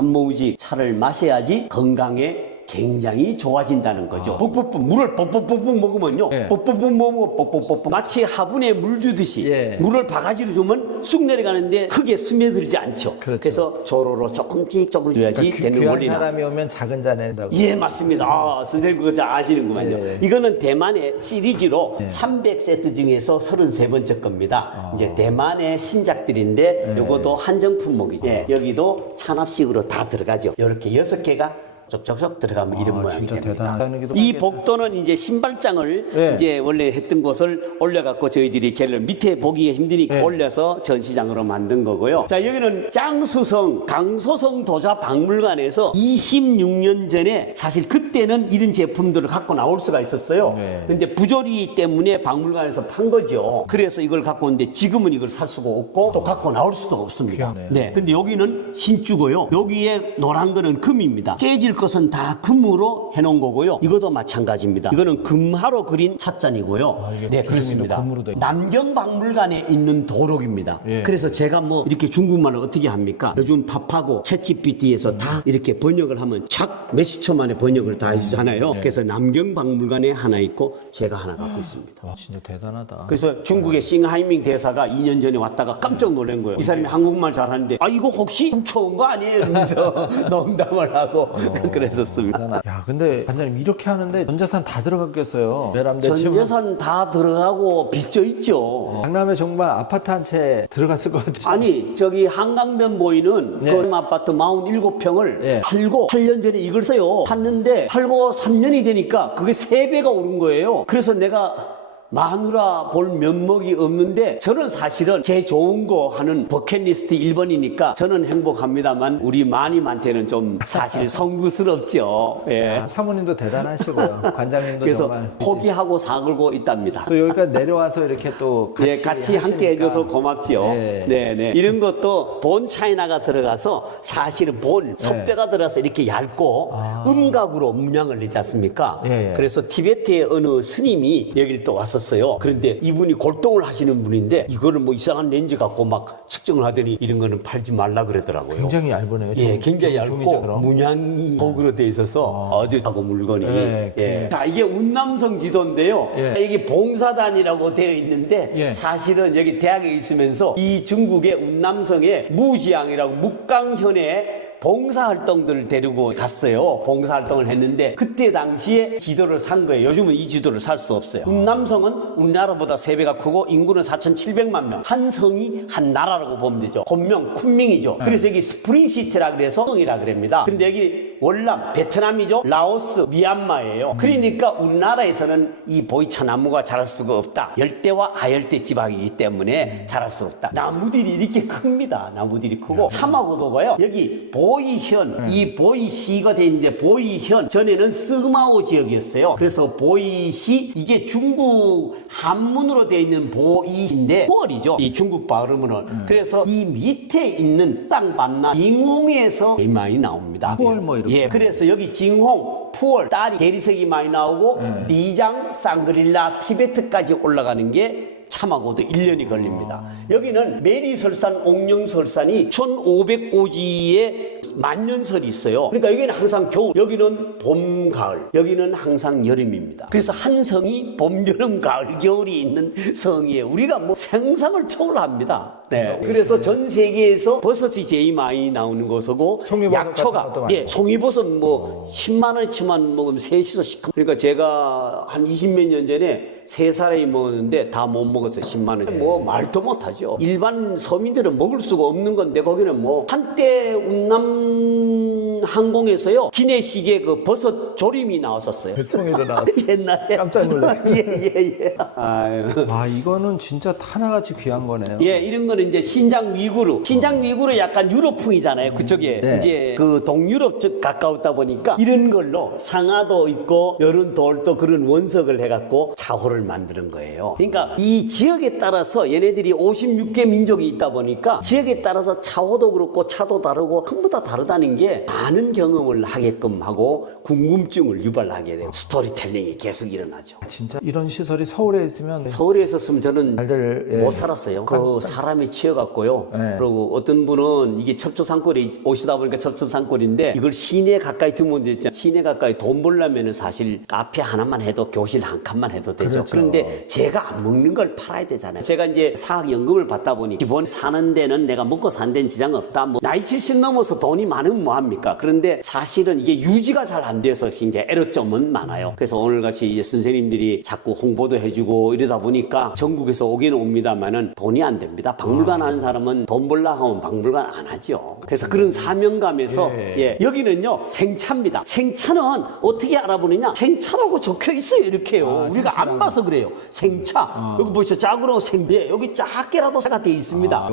차를 마셔야지 건강에 굉장히 좋아진다는 거죠. 뻑뻑뻑 물을 뻑뻑뻑 먹으면요. 예. 뻑뻑뻑 먹으면 뻑뻑뻑 마치 화분에 물 주듯이 예. 물을 바가지로 주면 쑥 내려가는데 크게 스며들지 않죠. 그렇죠. 그래서 조로로 조금씩 줘야지 되는 귀한 원리다. 사람이 오면 작은 잔 낸다고. 예, 맞습니다. 아, 선생님 그거 잘 아시는구만요. 예. 이거는 대만의 시리즈로 300세트 중에서 33번째 겁니다. 이제 대만의 신작들인데 요것도 한정 품목이죠. 예, 여기도 찬압식으로 다 들어가죠. 이렇게 6개가 쩍쩍쩍 들어가면 이런 모양이 진짜 됩니다. 대단하다. 이 복도는 이제 신발장을 예. 이제 원래 했던 곳을 올려갖고 저희들이 걔를 밑에 보기가 힘드니까 예. 올려서 전시장으로 만든 거고요. 자, 여기는 짱수성 강소성 도자 박물관에서 26년 전에 사실 그때는 이런 제품들을 갖고 나올 수가 있었어요. 예. 근데 부조리 때문에 박물관에서 판 거죠. 그래서 이걸 갖고 오는데 지금은 이걸 살 수가 없고 또 갖고 나올 수도 없습니다. 귀하네. 네. 근데 여기는 신주고요. 여기에 노란 거는 금입니다. 깨질 것은 다 금으로 해놓은 거고요. 이것도 마찬가지입니다. 이거는 금화로 그린 찻잔이고요. 이게 네, 그렇습니다. 금으로 돼 있고. 남경박물관에 있는 도록입니다. 예. 그래서 제가 뭐 이렇게 중국말을 어떻게 합니까? 요즘 밥하고 챗GPT에서 다 이렇게 번역을 하면 착 몇십 초 만에 번역을 다 해주잖아요. 그래서 남경박물관에 하나 있고 제가 하나 갖고 있습니다. 와, 진짜 대단하다. 그래서 중국의 싱하이밍 대사가 2년 전에 왔다가 깜짝 놀란 거예요. 이 사람이 한국말 잘하는데 아 이거 혹시 훔쳐온 거 아니에요? 이러면서 농담을 하고 그랬었습니다. 야, 근데 관장님 이렇게 하는데 전재산 다 들어갔겠어요. 외람돼 치면 전재산 다 들어가고 빚져 있죠. 강남에 정말 아파트 한 채 들어갔을 것 같아요. 아니 저기 한강변 보이는 네. 그 아파트 47평을 네. 팔고 8년 전에 이걸 써요. 샀는데 팔고 3년이 되니까 그게 3배가 오른 거예요. 그래서 내가 마누라 볼 면목이 없는데 저는 사실은 제 좋은 거 하는 버킷리스트 1번이니까 저는 행복합니다만 우리 마님한테는 좀 사실 성구스럽죠. 예. 아, 사모님도 대단하시고요. 관장님도 그래서 정말 포기하고 사글고 있답니다. 또 여기까지 내려와서 이렇게 또 같이, 예, 같이 함께 하시니까. 해줘서 고맙죠. 네. 네. 이런 것도 본 차이나가 들어가서 사실은 본 속뼈가 들어가서 이렇게 얇고 음각으로 문양을 내지 않습니까? 예. 그래서 티베트의 어느 스님이 여길 또 왔었어요. 그런데 이분이 골동을 하시는 분인데 이거를 뭐 이상한 렌즈 갖고 막 측정을 하더니 이런 거는 팔지 말라 그러더라고요. 굉장히 얇으네요. 예, 굉장히 종이죠, 얇고 그럼? 문양이 고구려 돼 있어서 아주 하고 물건이. 예, 예. 자, 이게 운남성 지도인데요. 예. 이게 봉사단이라고 되어 있는데 예. 사실은 여기 대학에 있으면서 이 중국의 운남성의 무지양이라고 묵강현에 봉사활동들을 데리고 갔어요. 봉사활동을 했는데 그때 당시에 지도를 산 거예요. 요즘은 이 지도를 살 수 없어요. 운남성은 우리나라보다 3배가 크고 인구는 4,700만 명. 한 성이 한 나라라고 보면 되죠. 곤명, 쿤밍이죠. 그래서 여기 스프링시티라 그래서 성이라 그럽니다. 근데 여기 월남, 베트남이죠. 라오스, 미얀마예요. 그러니까 우리나라에서는 이 보이차 나무가 자랄 수가 없다. 열대와 아열대 지방이기 때문에 자랄 수 없다. 나무들이 이렇게 큽니다. 나무들이 크고 사마고도가요. 여기 보이현, 이 보이시가 돼 있는데 보이현 전에는 스마오 지역이었어요. 그래서 보이시 이게 중국 한문으로 돼 있는 보이시인데 푸얼이죠. 이 중국 발음으로는. 그래서 이 밑에 있는 쌍반나 징홍에서 제일 많이 나옵니다. 푸얼 뭐 이렇게. 예, 그래서 여기 징홍, 푸얼, 딸이 대리석이 많이 나오고 리장, 쌍그릴라, 티베트까지 올라가는 게 참하고도 1년이 걸립니다. 여기는 메리설산, 옥령설산이 1500고지의 만년설이 있어요. 그러니까 여기는 항상 겨울, 여기는 봄, 가을, 여기는 항상 여름입니다. 그래서 한 성이 봄, 여름, 가을, 겨울이 있는 성이에요. 우리가 뭐 상상을 초월합니다. 네. 그래서 전 세계에서 버섯이 제일 많이 나오는 곳이고 송이버섯 같은 약초가 것도 많이 예, 송이버섯 뭐 10만 원치만 먹으면 셋이서 시큼. 그러니까 제가 한 20몇 년 전에 3사람이 먹었는데 다 못 먹었어요. 10만 원. 뭐 말도 못 하죠. 일반 서민들은 먹을 수가 없는 건데 거기는 뭐 한때 운남 항공에서요. 기내식에 그 버섯 조림이 나왔었어요. 송이로 나왔어. 옛날에 깜짝 놀랐어요. 예. 아유. 와, 이거는 진짜 하나같이 귀한 거네요. 예, 이런 거는 이제 신장 위구르. 신장 위구르 약간 유럽풍이잖아요. 그쪽에 네. 이제 그 동유럽 쪽 가까웠다 보니까 이런 걸로 상아도 있고 여름 돌도 그런 원석을 해갖고 자호를 만드는 거예요. 그러니까 이 지역에 따라서 얘네들이 56개 민족이 있다 보니까 지역에 따라서 차호도 그렇고 차도 다르고 전부 다 다르다는 게 많은 많은 경험을 하게끔 하고 궁금증을 유발하게 되고 스토리텔링이 계속 일어나죠. 진짜 이런 시설이 서울에 있으면 서울에 있었으면 저는 잘들 못 살았어요. 그 사람이 치여갖고요. 그리고 어떤 분은 이게 첩초산골에 오시다 보니까 첩초산골인데 이걸 시내 가까이 두면 되죠. 시내 가까이 돈 벌려면 사실 카페 하나만 해도 교실 한 칸만 해도 되죠. 그렇죠. 그런데 제가 안 먹는 걸 팔아야 되잖아요. 제가 이제 사학연금을 받다 보니 기본 사는 데는 내가 먹고 산 데는 지장 없다. 뭐 나이 70 넘어서 돈이 많으면 뭐합니까? 그런데 사실은 이게 유지가 잘 안 돼서 이제 애로점은 많아요. 그래서 오늘같이 이제 선생님들이 자꾸 홍보도 해주고 이러다 보니까 전국에서 오기는 옵니다만은 돈이 안 됩니다. 박물관 하는 사람은 돈 벌라 하면 박물관 안 하죠. 그래서 그런 사명감에서 여기는요 생차입니다. 생차는 어떻게 알아보느냐? 생차라고 적혀 있어요. 이렇게요. 우리가 안 봐서 그래요. 생차. 여기 보시죠. 짝으로 생배. 여기 작게라도 새가 되어 있습니다.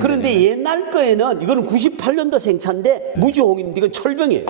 그런데 옛날 거에는 이거는 98년도 생차인데 무주홍인데 이건 철병이에요.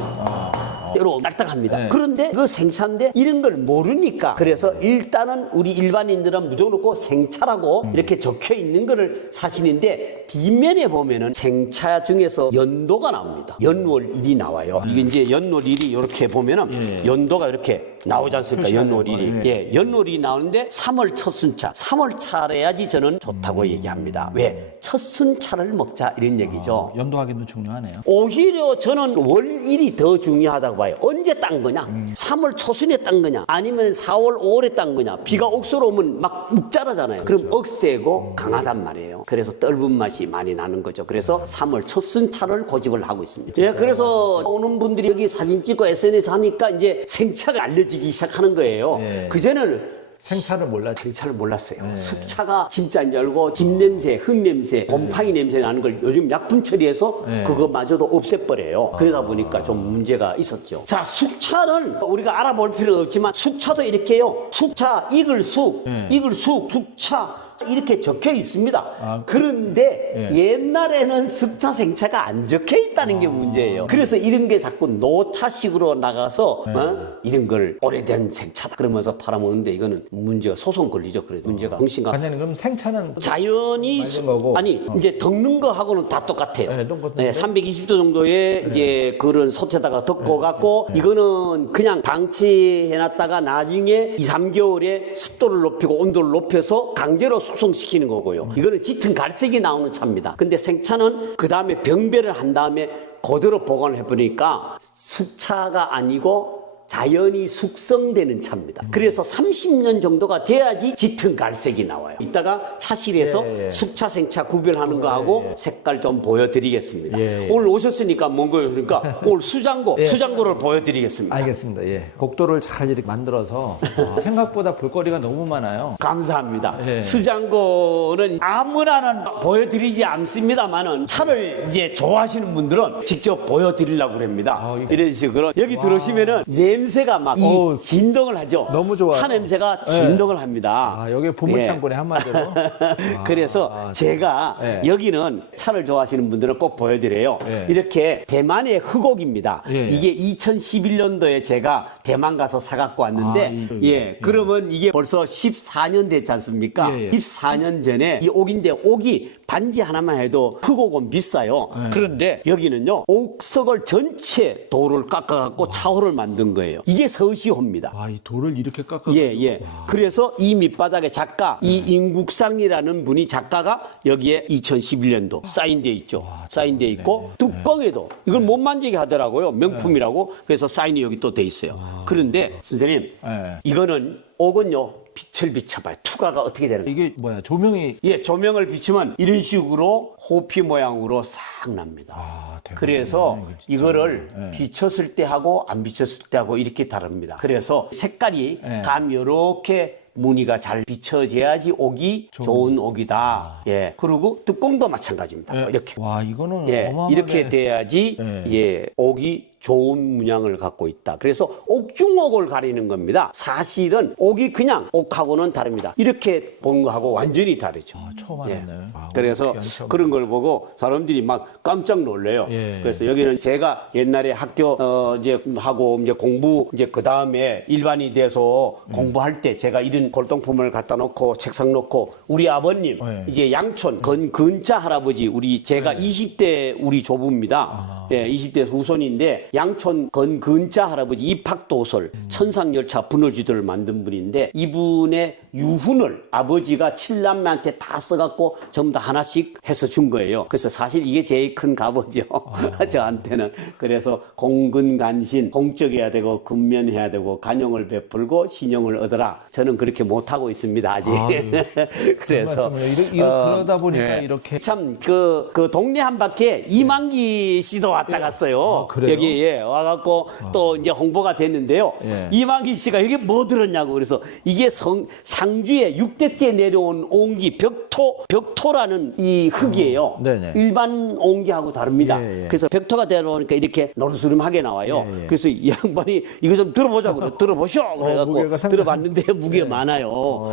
여러 딱딱합니다. 그런데 그 생차인데 이런 걸 모르니까 그래서 일단은 우리 일반인들은 무조건 없고 생차라고 이렇게 적혀 있는 거를 사실인데 뒷면에 보면은 생차 중에서 연도가 나옵니다. 연월일이 나와요. 이게 이제 연월일이 이렇게 보면은 연도가 이렇게 나오지 않습니까? 연월일이. 연월일이 나오는데 3월 첫순차. 3월 차래야지 저는 좋다고 얘기합니다. 왜? 첫순차를 먹자 이런 얘기죠. 연도하기도 중요하네요. 오히려 저는 월일이 더 중요하다고 봐요. 언제 딴 거냐? 3월 초순에 딴 거냐? 아니면 4월 5월에 딴 거냐? 비가 억수로 오면 막 묵자라잖아요. 그럼 억세고 강하단 말이에요. 그래서 떫은 맛이 많이 나는 거죠. 그래서 3월 첫순차를 고집을 하고 있습니다. 그래서 오는 분들이 여기 사진 찍고 SNS 하니까 이제 생차가 알려지기 시작하는 거예요. 그전에는 생차를 몰랐죠. 생차를 몰랐어요. 숙차가 진짜인지 알고 집냄새, 흙냄새, 곰팡이 냄새 나는 걸 요즘 약품 처리해서 그거마저도 없애버려요. 그러다 보니까 좀 문제가 있었죠. 자, 숙차는 우리가 알아볼 필요는 없지만 숙차도 이렇게요. 숙차, 이글숙, 이글숙, 숙차 이렇게 적혀 있습니다. 그런데 옛날에는 숙차 생차가 안 적혀 있다는 게 문제예요. 그래서 이런 게 자꾸 노차식으로 나가서 이런 걸 오래된 생차다 그러면서 팔아먹는데 이거는 문제가 소송 걸리죠. 그래도 문제가 정신과 아니 그럼 생차는 자연이 거고. 아니 이제 덮는 거하고는 다 똑같아요. 320도 네. 정도의 이제 그런 솥에다가 덮고 갖고 이거는 그냥 방치해놨다가 나중에 2, 3개월에 습도를 높이고 온도를 높여서 강제로 숙성시키는 거고요. 이거는 짙은 갈색이 나오는 차입니다. 근데 생차는 그 다음에 병배를 한 다음에 그대로 보관을 해버리니까 숙차가 아니고 자연이 숙성되는 차입니다. 그래서 30년 정도가 돼야지 짙은 갈색이 나와요. 이따가 차실에서 숙차, 생차 구별하는 거하고 색깔 좀 보여드리겠습니다. 오늘 오셨으니까 뭔 거예요? 그러니까 오늘 수장고를 보여드리겠습니다. 알겠습니다. 복도를 잘 이렇게 만들어서 생각보다 볼거리가 너무 많아요. 감사합니다. 수장고는 아무나는 보여드리지 않습니다만은 차를 이제 좋아하시는 분들은 직접 보여드리려고 합니다. 이런 식으로 여기 들어오시면은 냄새가 막 진동을 하죠. 너무 좋아요. 차 냄새가 진동을 합니다. 여기 보물창고네 한마디로. 그래서 제가 여기는 차를 좋아하시는 분들은 꼭 보여드려요. 이렇게 대만의 흑옥입니다. 이게 2011년도에 제가 대만 가서 사갖고 왔는데 그러면 이게 벌써 14년 됐지 않습니까? 14년 전에 이 옥인데 옥이 반지 하나만 해도 흑옥은 비싸요. 그런데 여기는요 옥석을 전체 돌을 깎아갖고 차호를 만든 거예요. 이게 서시호입니다. 이 돌을 이렇게 깎아. 그래서 이 밑바닥에 작가 이 임국상이라는 분이 작가가 여기에 2011년도 사인돼 있죠. 사인돼 있고 뚜껑에도 이걸 못 만지게 하더라고요. 명품이라고. 그래서 사인이 여기 또 돼 있어요. 그런데 선생님 이거는 옥은요 빛을 비춰봐요. 투과가 어떻게 되는 거예요? 이게 뭐야? 조명이 조명을 비추면 이런 식으로 호피 모양으로 싹 납니다. 그래서 이거를 비쳤을 때 하고 안 비쳤을 때 하고 이렇게 다릅니다. 그래서 색깔이 감 이렇게 무늬가 잘 비춰져야지 옥이 좋은 옥이다. 그리고 뚜껑도 마찬가지입니다. 이렇게. 이거는 이렇게 돼야지 옥이 좋은 문양을 갖고 있다. 그래서 옥중옥을 가리는 겁니다. 사실은 옥이 그냥 옥하고는 다릅니다. 이렇게 보는 거하고 완전히 다르죠. 처음 알았네. 그래서 그런 걸 보고 사람들이 막 깜짝 놀래요. 그래서 여기는 제가 옛날에 학교 이제 하고 이제 공부 이제 그 다음에 일반이 돼서 공부할 때 제가 이런 골동품을 갖다 놓고 책상 놓고 우리 아버님 이제 양촌 근자 할아버지 우리 제가 20대 우리 조부입니다. 20대 후손인데 양촌 근자 할아버지 입학도설 천상열차 분월지도를 만든 분인데 이분의 유훈을 아버지가 칠남매한테 다 써갖고 전부 다 하나씩 해서 준 거예요. 그래서 사실 이게 제일 큰 값이죠. 저한테는. 그래서 공근간신 공적해야 되고 근면해야 되고 간용을 베풀고 신용을 얻어라. 저는 그렇게 못하고 있습니다. 아직. 그래서 그러다 보니까 이렇게 참 그 동네 한 바퀴에 이만기 씨도 왔다 갔어요. 그래요? 여기 와갖고 또 이제 홍보가 됐는데요. 이만기 씨가 이게 뭐 들었냐고 그래서 이게 상주에 6대째 내려온 옹기 벽토라는 이 흙이에요. 네네. 일반 옹기하고 다릅니다. 그래서 벽토가 내려오니까 이렇게 노르스름하게 나와요. 그래서 이 양반이 이거 좀 들어보자고 그래. 들어보쇼 그래갖고 들어봤는데 무게가 많아요.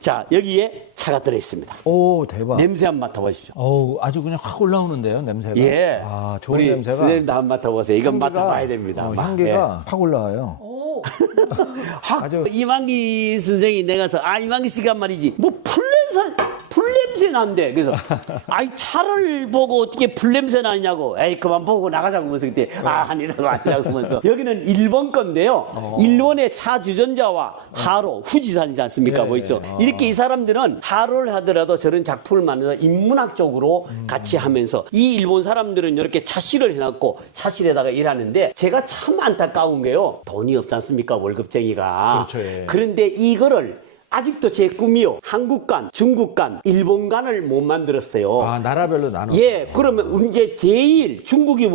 자 여기에 차가 들어있습니다. 오 대박. 냄새 한번 맡아보시죠. 아주 그냥 확 올라오는데요 냄새가. 좋은 우리 냄새가. 선생님도 한번 맡아보세요. 이건 맡아봐야 됩니다. 향기가 확 올라와요. 아주 이만기 선생이 내가서 이만기 씨가 말이지 뭐 풀냄새 난대. 그래서 아이 차를 보고 어떻게 풀냄새 나냐고. 에이 그만 보고 나가자고 하면서 그때 아니라고 하면서 여기는 일본 건데요. 일본의 차 주전자와 하로 후지산이지 않습니까? 보이죠? 이렇게 이 사람들은 하로를 하더라도 저런 작품을 만들어서 인문학적으로 같이 하면서 이 일본 사람들은 이렇게 차실을 해놨고 차실에다가 일하는데 제가 참 안타까운 게요. 돈이 없지 않습니까? 월급쟁이가. 그렇죠, 예. 그런데 이거를 아직도 제 꿈이요. 한국간, 중국간, 일본간을 못 만들었어요. 나라별로 나눠. 그러면 이제 제일 중국이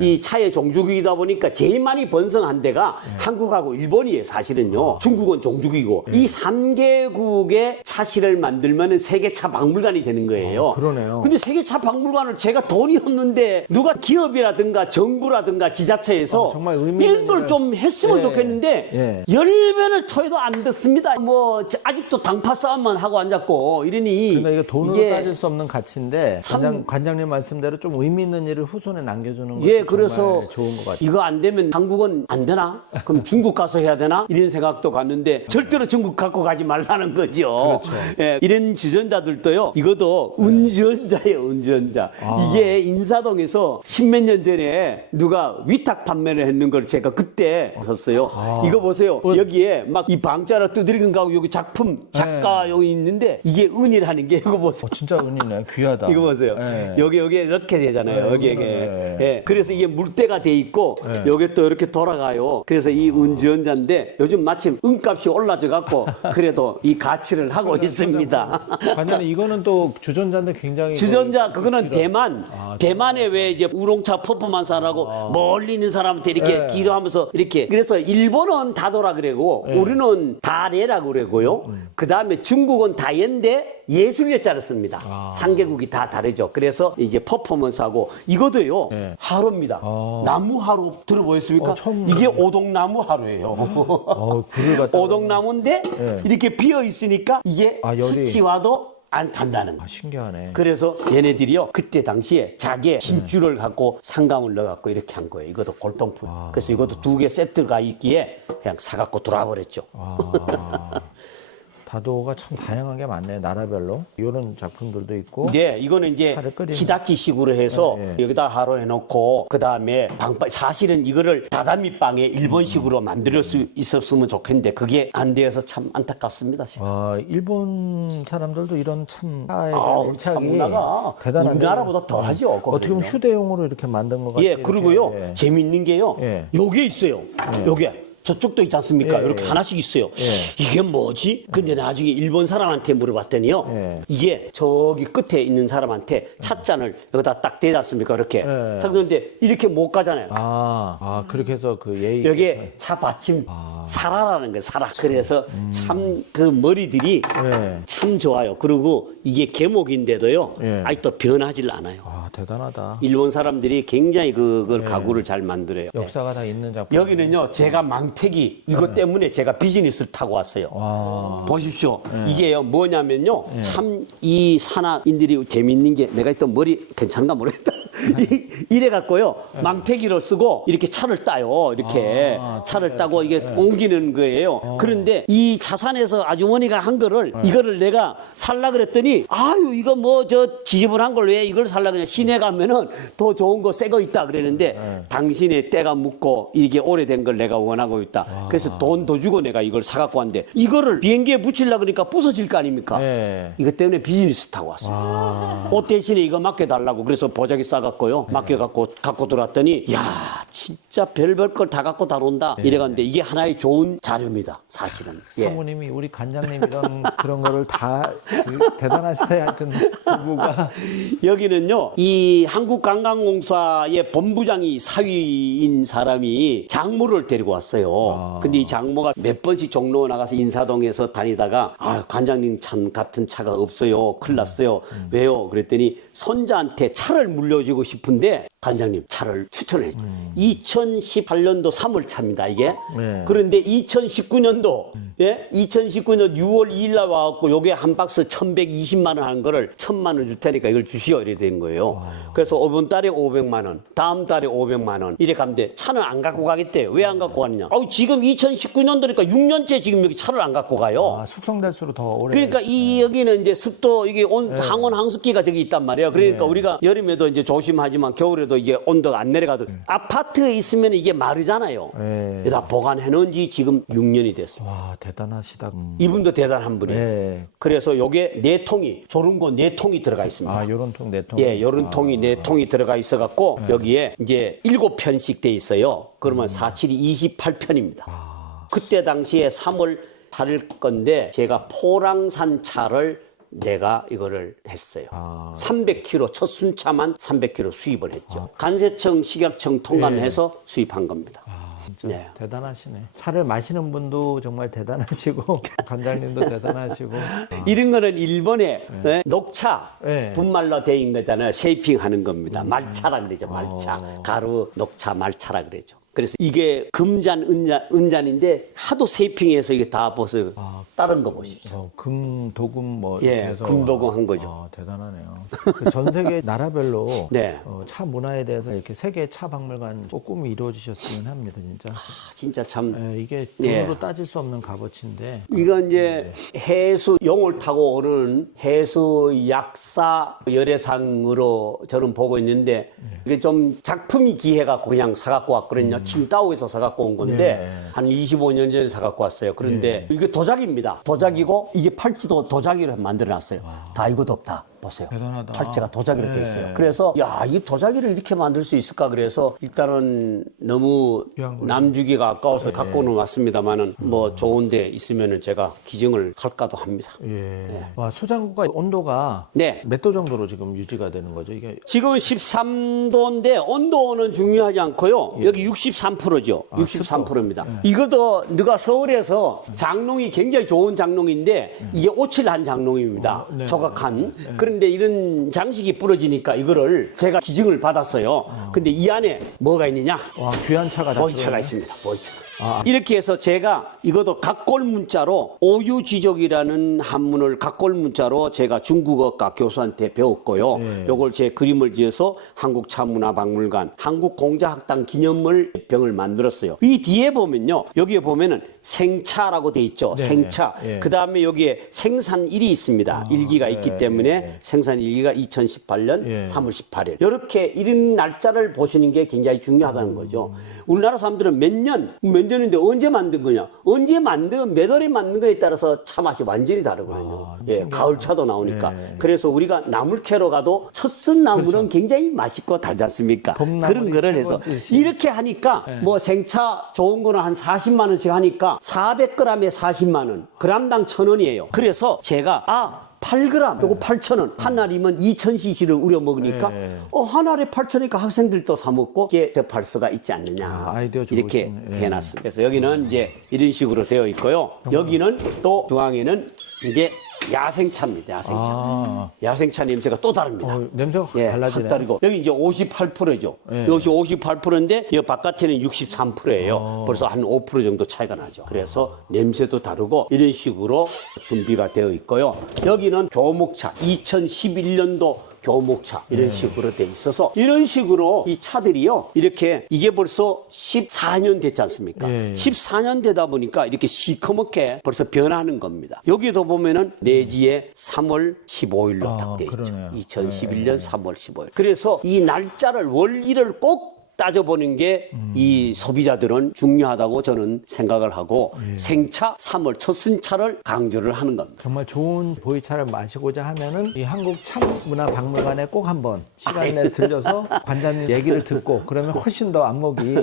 이 차의 종주국이다 보니까 제일 많이 번성한 데가 한국하고 일본이에요, 사실은요. 중국은 종주국이고. 이 3개국의 차실을 만들면 세계차 박물관이 되는 거예요. 그러네요. 근데 세계차 박물관을 제가 돈이 없는데 누가 기업이라든가 정부라든가 지자체에서 정말 의미 이런 있는 걸 좀 했으면 좋겠는데 열변을 토해도 안 듣습니다. 아직도 당파 싸움만 하고 앉았고 이러니 그러니까 이거 돈으로 따질 수 없는 가치인데 관장님 말씀대로 좀 의미 있는 일을 후손에 남겨주는 것도 그래서 정말 좋은 것 같아요. 이거 안 되면 한국은 안 되나? 그럼 중국 가서 해야 되나? 이런 생각도 갔는데 절대로 중국 갖고 가지 말라는 거죠. 이런 주전자들도요. 이것도 은주전자예요. 은주전자. 이게 인사동에서 십몇 년 전에 누가 위탁 판매를 했는 걸 제가 그때 샀어요. 이거 보세요. 여기에 막 이 방자로 두드리는 거 여기 작품 작가 여기 있는데 이게 은이라는 게 이거 보세요. 진짜 은이네. 귀하다. 이거 보세요. 여기 이렇게 되잖아요. 여기에. 그래서 이게 물때가 돼 있고 여기 또 이렇게 돌아가요. 그래서 이 은주전자인데 요즘 마침 은값이 올라져 갖고 그래도 이 가치를 하고 있습니다. 관장님 이거는 또 주전자인데 굉장히 주전자 그거는 대만에 왜 이제 우롱차 퍼포먼스하라고 멀리 있는 사람한테 이렇게 기도하면서 이렇게 그래서 일본은 다도라 그러고 우리는 다레라고 그러고요. 그 다음에 중국은 다연데 예술예자를 씁니다. 3개국이 다 다르죠. 그래서 이제 퍼포먼스하고 이것도요. 하루입니다. 나무 하루 들어보셨습니까? 이게 오동나무 하루예요. 오동나무인데 이렇게 비어 있으니까 이게 수치와도 안 탄다는 거. 신기하네. 그래서 얘네들이요 그때 당시에 자기의 힘줄을 갖고 상감을 넣어갖고 이렇게 한 거예요. 이것도 골동품. 그래서 이것도 2개 세트가 있기에 그냥 사갖고 돌아버렸죠. 다도가 참 다양한 게 많네. 나라별로 이런 작품들도 있고. 이거는 이제 히다치식으로 해서 여기다 하로 해놓고 그 다음에 사실은 이거를 다다미 빵에 일본식으로 만들 수 있었으면 좋겠는데 그게 안 되어서 참 안타깝습니다. 일본 사람들도 이런 참 참 문화가 대단한데 우리나라보다 덜하죠. 어떻게 보면 휴대용으로 이렇게 만든 것 같아요. 그리고요 재밌는 게요. 여기에 있어요. 여기에. 저쪽도 있지 않습니까? 예, 이렇게 예. 하나씩 있어요. 예. 이게 뭐지? 근데 나중에 일본 사람한테 물어봤더니요. 예. 이게 저기 끝에 있는 사람한테 찻잔을 여기다 딱 대지 않습니까? 이렇게. 예. 그런데 이렇게 못 가잖아요. 그렇게 해서 그 예의. 여기에 차 받침 사라라는 거예요. 사라. 그래서 참 그 머리들이 예. 참 좋아요. 그리고 이게 계목인데도요. 예. 아직도 변하질 않아요. 대단하다. 일본 사람들이 굉장히 그걸 가구를 잘 만들어요. 역사가 다 있는 작품. 여기는요, 제가 망태기 이것 때문에 제가 비즈니스를 타고 왔어요. 보십시오. 이게요, 뭐냐면요, 참 이 산악인들이 재밌는 게 내가 또 머리 괜찮은가 모르겠다. 이래갖고요, 망태기를 쓰고 이렇게 차를 따요. 이렇게 차를 따고 이게 옮기는 거예요. 그런데 이 자산에서 아주머니가 한 거를 이거를 내가 살라 그랬더니 아유, 이거 뭐 저 지저분한 걸 왜 이걸 살라 그냥 시내 가면은 더 좋은 거 새 거 있다 그랬는데 당신의 때가 묻고 이게 오래된 걸 내가 원하고 있다. 그래서 돈 더 주고 내가 이걸 사갖고 왔는데 이거를 비행기에 붙이려고 그러니까 부서질 거 아닙니까? 네. 이것 때문에 비즈니스 타고 왔어요. 옷 대신에 이거 맡겨달라고 그래서 보자기 싸갖고요. 맡겨갖고 갖고 들어왔더니 야 진짜 별별 걸 다 갖고 다룬다. 이래갔는데 이게 하나의 좋은 자료입니다. 사실은. 사모님이 우리 관장님 이런 그런 거를 다 대단하시다 하여튼 부부가. 여기는요, 이 한국관광공사의 본부장이 사위인 사람이 장모를 데리고 왔어요. 근데 이 장모가 몇 번씩 종로 나가서 인사동에서 다니다가, 관장님 참 같은 차가 없어요. 큰일 났어요. 왜요? 그랬더니 손자한테 차를 물려주고 싶은데, 관장님 차를 추천해. 2018년도 3월 차입니다, 이게. 네. 그런데 2019년도, 2019년 6월 2일 날 와갖고 요게 한 박스 1120만 원 하는 거를 1000만 원 줄 테니까 이걸 주시오. 이래 된 거예요. 그래서 이번 달에 500만 원, 다음 달에 500만 원. 이래 가는데 차는 안 갖고 가겠대요. 왜 안 갖고 가느냐? 지금 2019년도니까 6년째 지금 여기 차를 안 갖고 가요. 숙성될수록 더 오래. 그러니까 여기는 이제 습도, 이게 항온 항습기가 저기 있단 말이에요. 그러니까 우리가 여름에도 이제 조심하지만 겨울에도 이게 온도가 안 내려가도 아파트에 있으면 이게 마르잖아요. 다 보관해 놓은 지 지금 6년이 됐어요. 와, 대단하시다. 이분도 대단한 분이에요. 그래서 요게 4통이, 조른고 4통이 들어가 있습니다. 요런 통, 4통. 예, 요런 통이 4통이 들어가 있어갖고 여기에 이제 7편씩 돼 있어요. 그러면 47이 28편입니다. 그때 당시에 3월 8일 건데 제가 포랑산 차를 내가 이거를 했어요. 300kg, 첫 순차만 300kg 수입을 했죠. 간세청, 식약청 통감해서 수입한 겁니다. 진짜 대단하시네. 차를 마시는 분도 정말 대단하시고 관장님도 대단하시고. 이런 거는 일본의 녹차 분말로 돼 있는 거잖아요. 쉐이핑하는 겁니다. 말차라 그러죠. 말차. 가루, 녹차, 말차라 그러죠. 그래서 이게 금잔, 은잔인데 하도 세핑해서 이게 다 벌써 다른 거 보십시오. 금, 도금 뭐. 금도금 한 거죠. 대단하네요. 전 세계 나라별로 네. 차 문화에 대해서 이렇게 세계 차 박물관 꼭 꿈이 이루어지셨으면 합니다, 진짜. 진짜 참. 이게 돈으로 따질 수 없는 값어치인데. 이건 이제 해수 용을 타고 오는 해수 약사 열애상으로 저는 보고 있는데 이게 좀 작품이 귀해갖고 그냥 사갖고 왔거든요. 칭다오에서 사갖고 온 건데 한 25년 전에 사갖고 왔어요. 그런데 이게 도자기입니다. 도자기고 이게 팔찌도 도자기로 만들어놨어요. 다 이것도 없다. 보세요. 대단하다. 팔찌가 도자기로 돼 있어요. 그래서 이 도자기를 이렇게 만들 수 있을까 그래서 일단은 너무 남주기가 아까워서 갖고는 왔습니다만은 뭐 좋은 데 있으면은 제가 기증을 할까도 합니다. 와, 수장고가 온도가 몇 도 정도로 지금 유지가 되는 거죠? 이게 지금은 13도인데 온도는 중요하지 않고요. 여기 63%죠. 63%입니다. 이것도 누가 서울에서 장롱이 굉장히 좋은 장롱인데 이게 오칠한 장롱입니다. 조각한. 그런데 이런 장식이 부러지니까 이거를 제가 기증을 받았어요. 근데 이 안에 뭐가 있느냐? 와, 귀한 차가 다 보이차가 있습니다. 보이차가. 이렇게 해서 제가 이것도 각골 문자로 오유지족이라는 한문을 각골 문자로 제가 중국어과 교수한테 배웠고요. 요걸 제 그림을 지어서 한국차문화박물관 한국공자학당 기념물 병을 만들었어요. 이 뒤에 보면요. 여기에 보면은 생차라고 돼 있죠. 생차. 그 다음에 여기에 생산일이 있습니다. 일기가 있기 때문에 생산 일기가 2018년 예. 3월 18일. 이렇게 이런 날짜를 보시는 게 굉장히 중요하다는 거죠. 우리나라 사람들은 몇 년인데 언제 만든 거냐? 언제 만든, 몇 월에 만든 거에 따라서 차 맛이 완전히 다르거든요. 예, 가을차도 나오니까. 그래서 우리가 나물 캐러 가도 첫 쓴 나물은 굉장히 맛있고 달지 않습니까? 그런 거를 해서 이렇게 하니까 뭐 생차 좋은 거는 한 40만 원씩 하니까 400g에 40만 원, 그람당 1,000원이에요. 그래서 제가 8g, 요거 8,000원. 한 알이면 2,000cc를 우려 먹으니까, 한 알에 8,000원이니까 학생들도 사먹고, 이게 접할 수가 있지 않느냐. 아이디어 이렇게 좋으시네. 해놨습니다. 그래서 여기는 이제 이런 식으로 되어 있고요. 여기는 또 중앙에는 이게 야생차입니다. 야생차. 야생차 냄새가 또 다릅니다. 냄새가 확 달라지네. 확 다르고. 여기 이제 58%죠. 여기 58%인데, 이 바깥에는 63%예요. 벌써 한 5% 정도 차이가 나죠. 그래서 냄새도 다르고, 이런 식으로 준비가 되어 있고요. 여기는 교목차, 2011년도 교목차 이런 식으로 돼 있어서 이런 식으로 이 차들이요 이렇게 이게 벌써 14년 됐지 않습니까? 14년 되다 보니까 이렇게 시커멓게 벌써 변하는 겁니다. 여기도 보면은 내지에 3월 15일로 딱 돼 있죠. 2011년 3월 15일. 그래서 이 날짜를 원리를 꼭 따져보는 게 이 소비자들은 중요하다고 저는 생각을 하고 생차 3월 첫 순차를 강조를 하는 겁니다. 정말 좋은 보이차를 마시고자 하면은 이 한국 참문화박물관에 꼭 한번 시간 내 들려서 관장님 얘기를 듣고 그러면 훨씬 더 안목이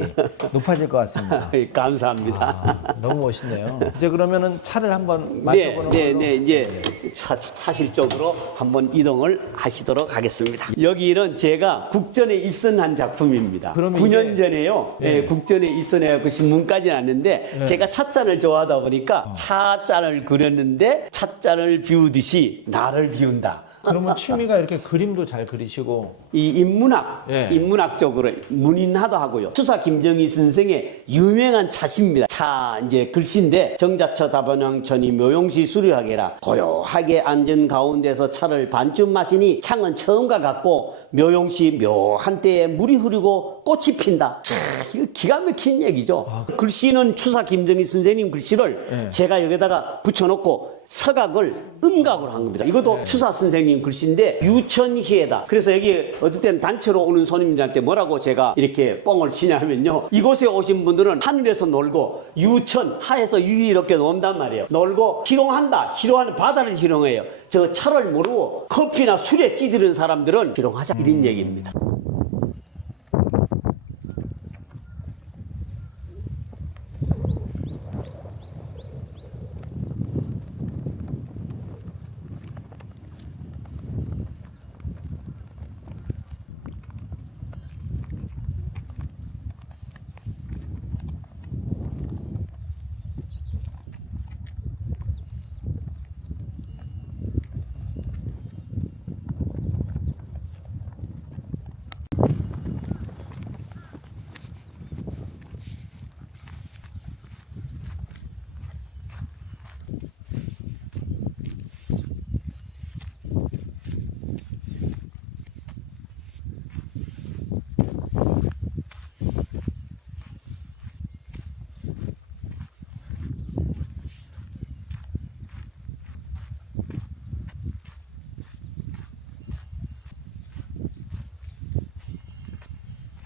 높아질 것 같습니다. 감사합니다. 너무 멋있네요. 이제 그러면은 차를 한번 마셔보는 걸로. 네, 이제 사실 쪽으로 한번 이동을 하시도록 하겠습니다. 여기는 제가 국전에 입선한 작품입니다. 9년 전에요. 국전에 입선해갖고 신문까지 났는데 제가 찻잔을 좋아하다 보니까 찻잔을 그렸는데 찻잔을 비우듯이 나를 비운다. 그러면 취미가 이렇게 그림도 잘 그리시고 이 인문학적으로 문인하도 하고요. 추사 김정희 선생의 유명한 차시입니다. 차 이제 글씨인데 정자처 다번왕천이 묘용시 수료하게라 고요하게 앉은 가운데서 차를 반쯤 마시니 향은 처음과 같고 묘용시 묘한 때에 물이 흐르고 꽃이 핀다. 이거 기가 막힌 얘기죠. 글씨는 추사 김정희 선생님 글씨를 제가 여기다가 붙여놓고 서각을 음각으로 한 겁니다. 이것도 추사 선생님 글씨인데 유천희에다. 그래서 여기 어떨 때는 단체로 오는 손님들한테 뭐라고 제가 이렇게 뻥을 치냐면요. 이곳에 오신 분들은 하늘에서 놀고 유천 하에서 유이 이렇게 논단 말이에요. 놀고 희롱한다. 희롱하는 바다를 희롱해요. 저 차를 모르고 커피나 술에 찌드는 사람들은 희롱하자 이런 얘기입니다.